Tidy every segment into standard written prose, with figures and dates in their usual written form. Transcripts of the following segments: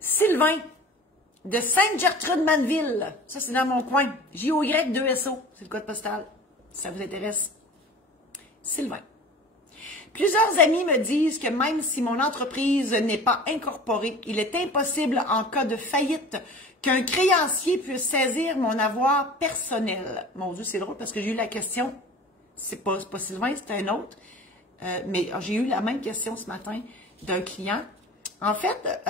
Sylvain, de Sainte-Gertrude-Manville. Ça, c'est dans mon coin. JOY2SO, c'est le code postal, si ça vous intéresse. Sylvain. Plusieurs amis me disent que même si mon entreprise n'est pas incorporée, il est impossible en cas de faillite qu'un créancier puisse saisir mon avoir personnel. Mon Dieu, c'est drôle parce que j'ai eu la question, c'est pas Sylvain, c'est un autre, mais j'ai eu la même question ce matin d'un client. En fait,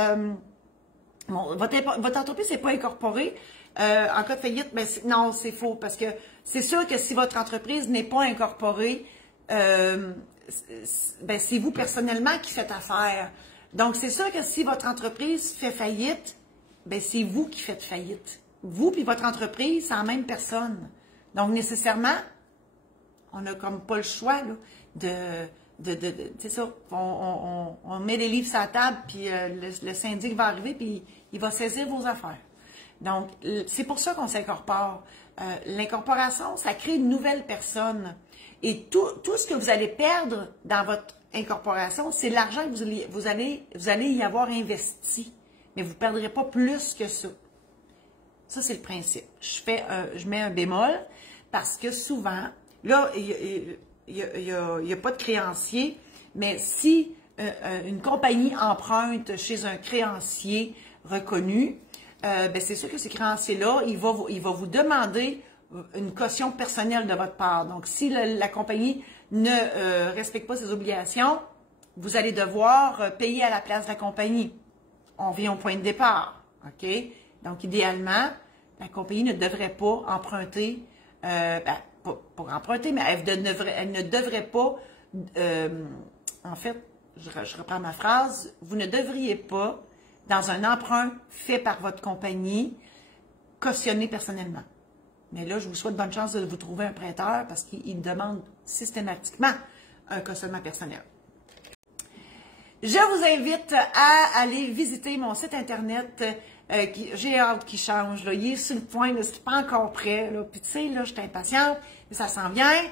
votre entreprise n'est pas incorporée. En cas de faillite, ben, non, c'est faux parce que c'est sûr que si votre entreprise n'est pas incorporée, ben, c'est vous personnellement qui faites affaire. Donc, c'est sûr que si votre entreprise fait faillite, ben, c'est vous qui faites faillite. Vous puis votre entreprise, c'est la même personne. Donc, nécessairement, on n'a comme pas le choix là, c'est ça, on met les livres sur la table, puis le syndic va arriver, puis il va saisir vos affaires. Donc, c'est pour ça qu'on s'incorpore. L'incorporation, ça crée une nouvelle personne. Et tout ce que vous allez perdre dans votre incorporation, c'est l'argent que vous allez y avoir investi. Mais vous ne perdrez pas plus que ça. Ça, c'est le principe. Je mets un bémol parce que souvent, là, il n'y a pas de créancier, mais si une compagnie emprunte chez un créancier reconnu, ben c'est sûr que ce créancier-là, il va vous demander une caution personnelle de votre part. Donc, si la compagnie ne respecte pas ses obligations, vous allez devoir payer à la place de la compagnie. On vient au point de départ, OK? Donc, idéalement, la compagnie ne devrait pas emprunter, pour emprunter, mais elle ne devrait pas, en fait, je reprends ma phrase, vous ne devriez pas, dans un emprunt fait par votre compagnie, cautionner personnellement. Mais là, je vous souhaite bonne chance de vous trouver un prêteur parce qu'il demande systématiquement un cautionnement personnel. Je vous invite à aller visiter mon site internet. J'ai hâte qu'il change. Là. Il est sur le point, c'est pas encore prêt. Là. Puis tu sais, là, je suis impatiente, mais ça s'en vient.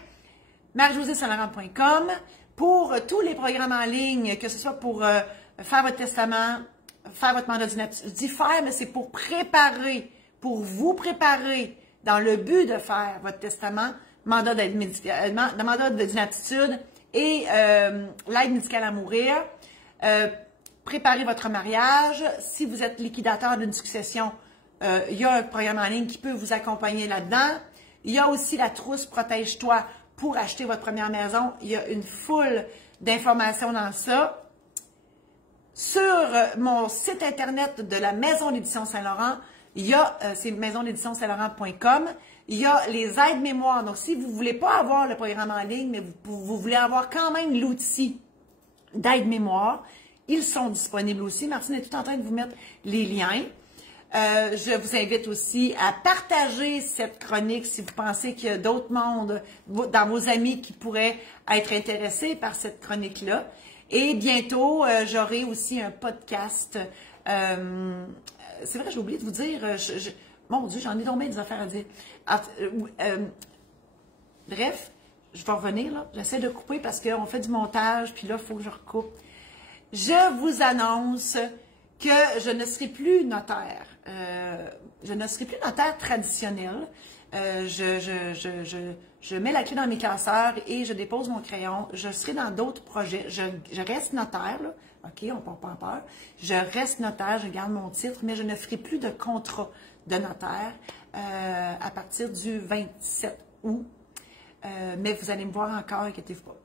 Marie-Josée-Saint-Laurent.com pour tous les programmes en ligne, que ce soit pour faire votre testament, faire votre mandat d'inaptitude. Je dis faire, mais c'est pour préparer, pour vous préparer dans le but de faire votre testament, mandat d'inaptitude et l'aide médicale à mourir. Préparez votre mariage. Si vous êtes liquidateur d'une succession, il y a un programme en ligne qui peut vous accompagner là-dedans. Il y a aussi la trousse Protège-toi pour acheter votre première maison. Il y a une foule d'informations dans ça. Sur mon site internet de la Maison d'édition Saint-Laurent, il y a, c'est maisondéditionsaint-laurent.com, il y a les aides mémoire. Donc, si vous ne voulez pas avoir le programme en ligne, mais vous voulez avoir quand même l'outil d'aide mémoire, ils sont disponibles aussi. Martine est tout en train de vous mettre les liens. Je vous invite aussi à partager cette chronique si vous pensez qu'il y a d'autres mondes dans vos amis qui pourraient être intéressés par cette chronique-là. Et bientôt, j'aurai aussi un podcast. C'est vrai, j'ai oublié de vous dire, mon Dieu, j'en ai donc bien des affaires à dire. Bref, je vais revenir là. J'essaie de couper parce qu'on fait du montage, puis là, il faut que je recoupe. Je vous annonce que je ne serai plus notaire. Je ne serai plus notaire traditionnel. Je mets la clé dans mes classeurs et je dépose mon crayon. Je serai dans d'autres projets. Je reste notaire, là. OK, on ne part pas en peur. Je reste notaire, je garde mon titre, mais je ne ferai plus de contrat de notaire à partir du 27 août. Mais vous allez me voir encore, inquiétez-vous pas.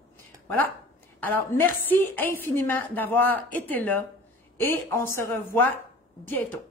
Voilà. Alors, merci infiniment d'avoir été là et on se revoit bientôt.